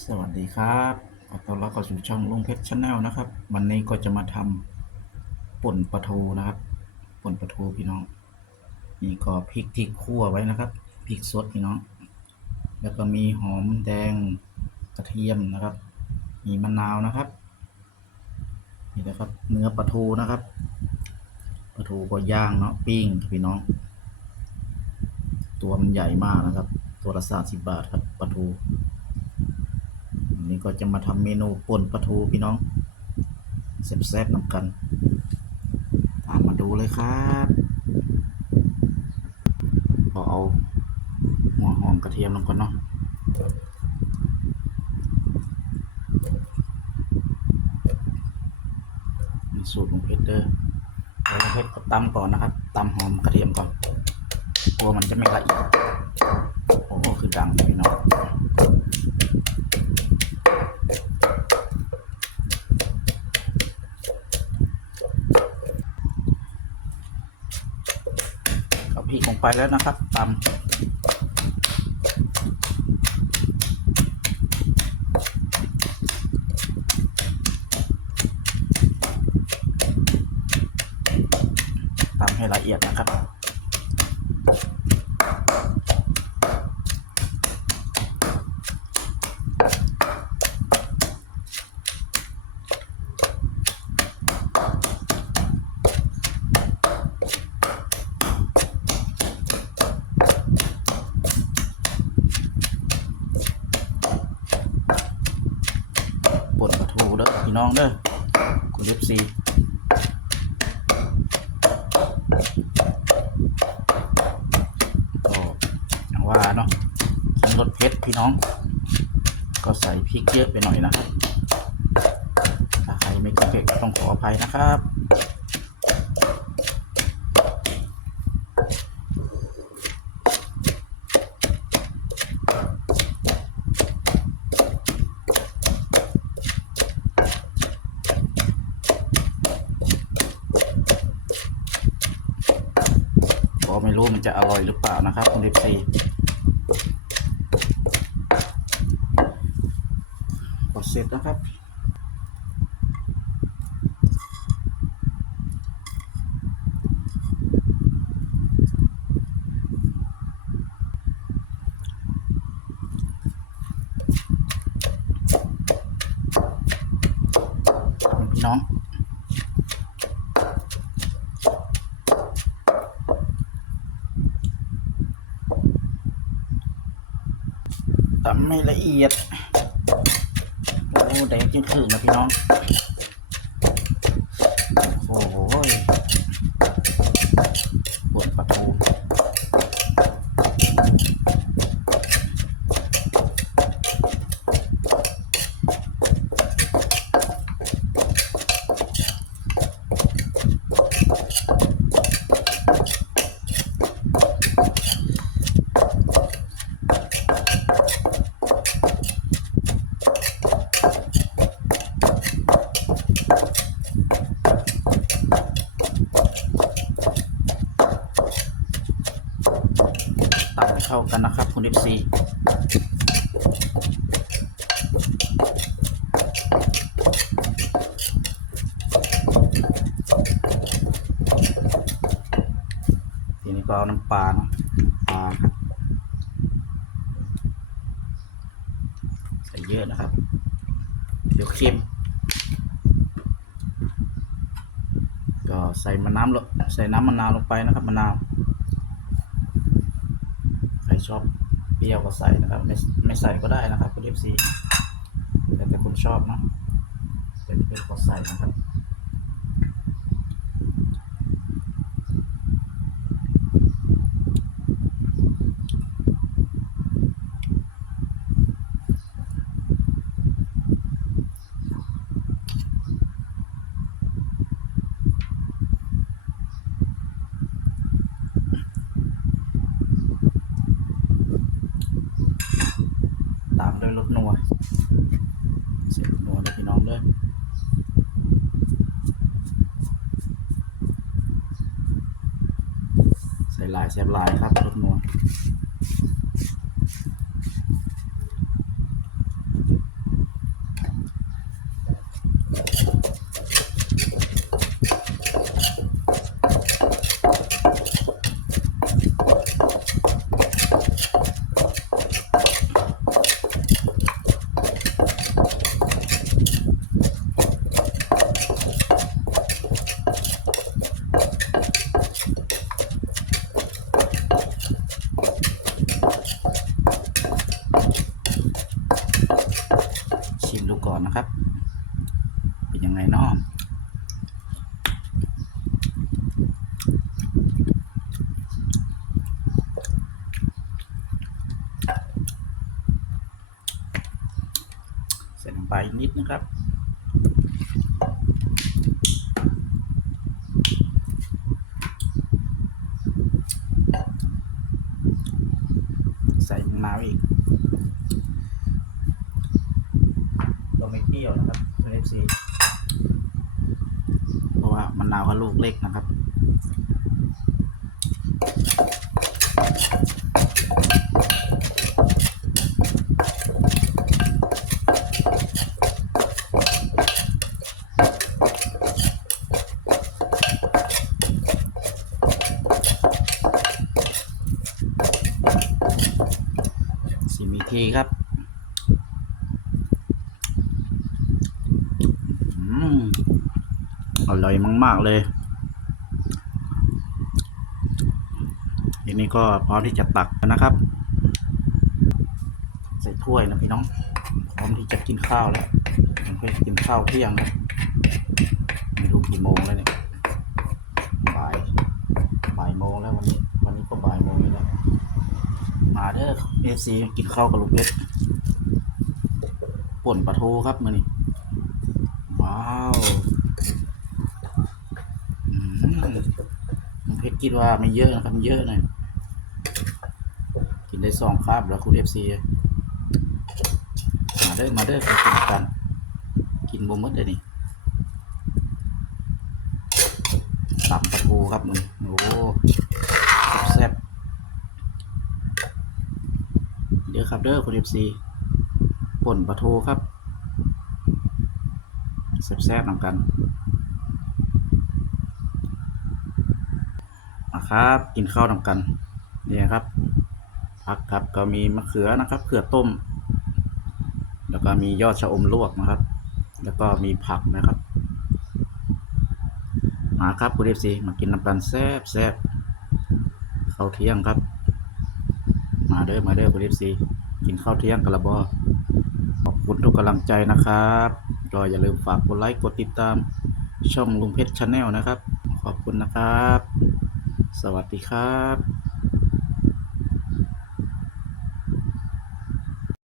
สวัสดีครับขอต้อนรับเข้าสู่ช่องลุงเพชรชาแนลนะครับ วันนี้ก็จะมาทำป่นปลาทูนะครับ ป่นปลาทูพี่น้อง นี่ก็พริกที่คั่วไว้นะครับ พริกสดพี่น้อง แล้วก็มีหอมแดงกระเทียมนะครับ มีมะนาวนะครับ นี่นะครับ เนื้อปลาทูนะครับ ปลาทูก็ย่างเนาะปิ้งพี่น้อง ตัวมันใหญ่มากนะครับ ตัวละสามสิบบาทครับปลาทู นี้ก็จะมาทำเมนูป่นปลาทูพี่น้องแซ่บๆนำกันตามมาดูเลยครับพอเอาหัวหอมกระเทียมลงก่อนเนาะมีสูตรของเพชรเด้อแล้วเพชรก็ตำก่อนนะครับตำหอมกระเทียมก่อนกลัวมันจะไม่ละเอียดโอ้โหคือดังพี่น้อง เอาพริกลง ไปแล้วนะครับตำตำให้ละเอียดนะครับ ป่นปลาทูเด้อ พี่น้องเด้อคุณยิฟซีก็อย่างว่าเนาะกินรสเผ็ดพี่น้อง ก็ใส่พริกเยอะไปหน่อยนะครับ ถ้าใครไม่กินเผ็ดก็ต้องขออภัยนะครับ ไม่รู้มันจะอร่อยหรือเปล่านะครับคุณดิบซีกดเสร็จนะครับ ตำไม่ละเอียด โอ้แดงจริงคืนนะพี่น้อง โอ้โหปวดประตูตำให้ เข้ากันนะครับ คุณเอฟซีทีนี้ก็เอาน้ำปลาเนาะปลาครับใส่เยอะนะครับ เดี๋ยวเค็มก็ใส่มะน้ำลงใส่น้ำมะนาวลงไปนะครับมะนาว ชอบเปรี้ยวก็ใส่นะครับ ไม่ไม่ใส่ก็ได้นะครับคุณเอฟซีแต่แต่คุณชอบเนาะเป็นเปรี้ยวก็ใส่นะครับ ตามด้วยรสนัวเสร็จนัวเลยพี่น้องเลย ลายแซบลายครับรสนัว นะครับ เป็นยังไงเนาะใส่ลง ไปนิดนะครับ ใส่มะนาวอีกเราไม่เปรี้ยวนะครับเอฟซีเพราะว่ามะนาวก็ลูกเล็กนะครับ สิมีทีครับอร่อยมาก ๆ เลยทีนี้ก็พร้อมที่จะตักแล้วนะครับ ใส่ถ้วยนะพี่น้อง พร้อมที่จะกินข้าวแล้วผมเคยกินข้าวเที่ยงนะไม่รู้กี่โมงแล้วเนี่ยบ่ายบ่ายโมงแล้ววันนี้ วันนี้ก็บ่ายโมงแล้ว มาเด้อเอฟซีกินข้าวกับลูกเพชรป่นปลาทูครับมือนี้ว้าวมลุงเพชรคิดว่าไม่เยอะนะครับเยอะหน่อยกินได้สองคาบแล้วคุณเอฟซีมาเด้อมาเด้อไปกินกัน กินบ่หมดเลยนี่ตับปลาทูครับมึงโอ้แซ่บๆ เดี๋ยวครับเด้อคุณเอฟซีป่นปลาทูครับแซ่บๆนำกันนะครับ กินข้าวนำกันนี่ครับผักครับก็มีมะเขือนะครับเขือต้ม แล้วก็มียอดชะอมลวกนะครับ แล้วก็มีผักนะครับ มาครับคุณเอฟซีมากินนำกันแซ่บแซ่บข้าวเที่ยงครับ มาเด้อมาเด้อคุณเอฟซีกินข้าวเที่ยงกันละบอขอบคุณทุกกำลังใจนะครับ ก็อย่าลืมฝากกดไลค์กดติดตามช่องลุงเพชรชาแนลนะครับ ขอบคุณนะครับ สวัสดีครับ